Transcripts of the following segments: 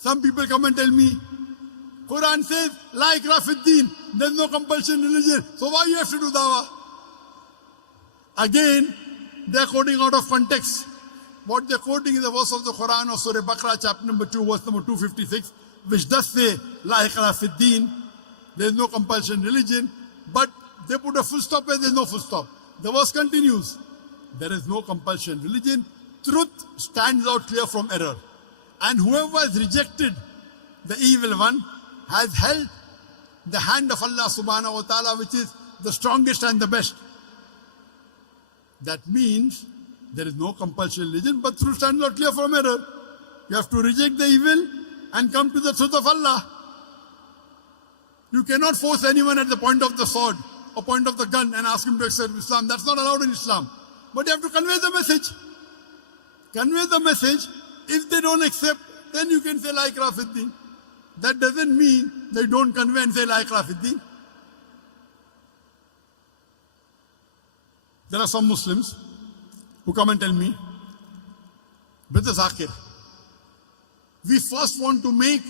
Some people come and tell me, Quran says, La ikrah fid din, there's no compulsion in religion, so why you have to do dawah? Again, they're quoting out of context. What they're quoting is a verse of the Quran of Surah Baqarah, chapter number 2, verse number 256, which does say, La ikrah fid din, there's no compulsion in religion, but they put a full stop where there's no full stop. The verse continues, there is no compulsion in religion, truth stands out clear from error. And whoever has rejected the evil one has held the hand of Allah subhanahu wa ta'ala, which is the strongest and the best. That means there is no compulsion in religion, but truth stands out clear from error. You have to reject the evil and come to the truth of Allah. You cannot force anyone at the point of the sword or point of the gun and ask him to accept Islam. That's not allowed in Islam. But you have to convey the message. Convey the message. If they don't accept, then you can say La ikrah fid din. That doesn't mean they don't convey and say La ikrah fid din. There are some Muslims who come and tell me, Brother Zakir, we first want to make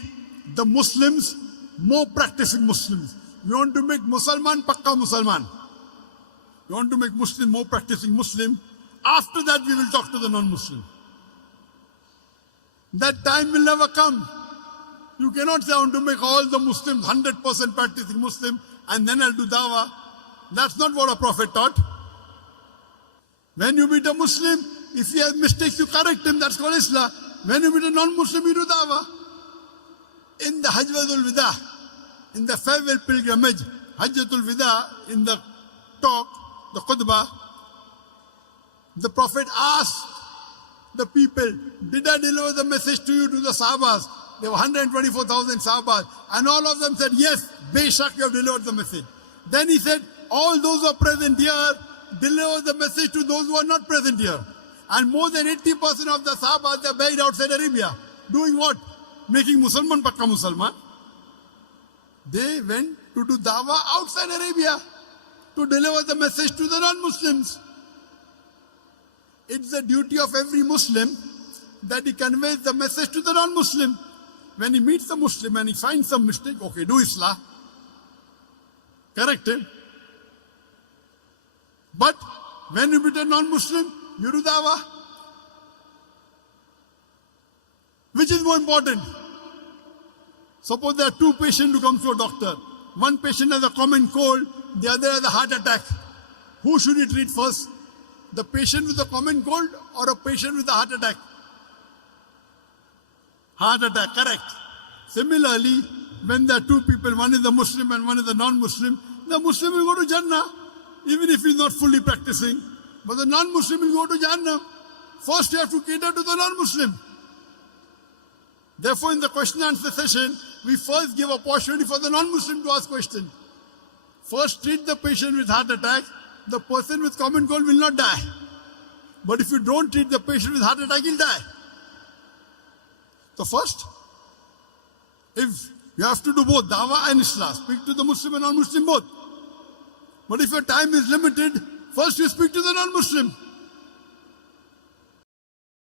the Muslims more practicing Muslims. We want to make Musalman Pakka Musalman. We want to make Muslim more practicing Muslim. After that we will talk to the non-Muslim. That time will never come. You cannot say I want to make all the Muslims 100% practicing Muslim and then I'll do dawah. That's not what a prophet taught. When you meet a Muslim, if he has mistakes, you correct him. That's called Islam. When you meet a non-Muslim, you do dawah. In the Hajjatul Wida, in the farewell pilgrimage, Hajjatul Wida, in the talk, the khutbah, the Prophet asked the people, did I deliver the message to you, to the Sahabas? There were 124,000 Sahabas. And all of them said, yes, Beshak, you have delivered the message. Then he said, all those who are present here, deliver the message to those who are not present here. And more than 80% of the Sahabas are buried outside Arabia. Doing what? Making Musalman Pakka Musalman. They went to do dawah outside Arabia to deliver the message to the non-Muslims. It's the duty of every Muslim that he conveys the message to the non-Muslim. When he meets a Muslim and he finds some mistake, okay, do Islah. Correct him. But when you meet a non-Muslim, you do dawah. Which is more important? Suppose there are two patients who come to a doctor. One patient has a common cold, the other has a heart attack. Who should he treat first? The patient with a common cold or a patient with a heart attack? Heart attack, correct. Similarly, when there are two people, one is a Muslim and one is a non-Muslim, the Muslim will go to Jannah, even if he's not fully practicing. But the non-Muslim will go to Jannah. First you have to cater to the non-Muslim. Therefore, in the question and answer session, we first give opportunity for the non-Muslim to ask questions. First treat the patient with heart attack. The person with common cold will not die. But if you don't treat the patient with heart attack, he'll die. So first, if you have to do both, dawah and Islah, speak to the Muslim and non-Muslim both. But if your time is limited, first you speak to the non-Muslim.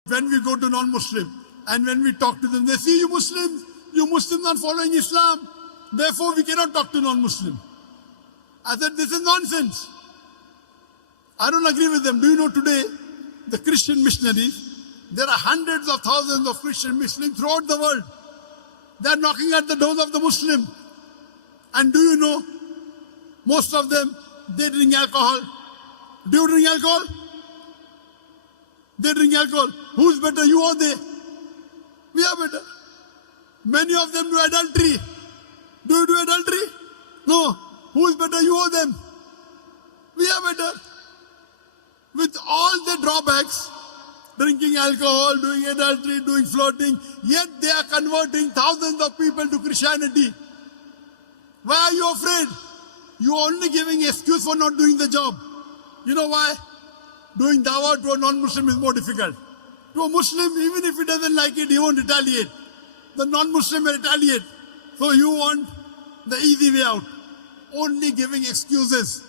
When we go to non-Muslim and when we talk to them, they see you Muslims are following Islam. Therefore we cannot talk to non-Muslim. I said, this is nonsense. I don't agree with them. Do you know today, the Christian missionaries, there are hundreds of thousands of Christian Muslims throughout the world. They are knocking at the doors of the Muslim. And do you know, most of them, they drink alcohol. Do you drink alcohol? They drink alcohol. Who's better, you or they? We are better. Many of them do adultery. Do you do adultery? No. Who is better, you or them? We are better. With all the drawbacks, drinking alcohol, doing adultery, doing flirting, yet they are converting thousands of people to Christianity. Why are you afraid? You are only giving excuse for not doing the job. You know why? Doing dawah to a non-Muslim is more difficult. To a Muslim, even if he doesn't like it, he won't retaliate. The non-Muslim will retaliate. So you want the easy way out. Only giving excuses.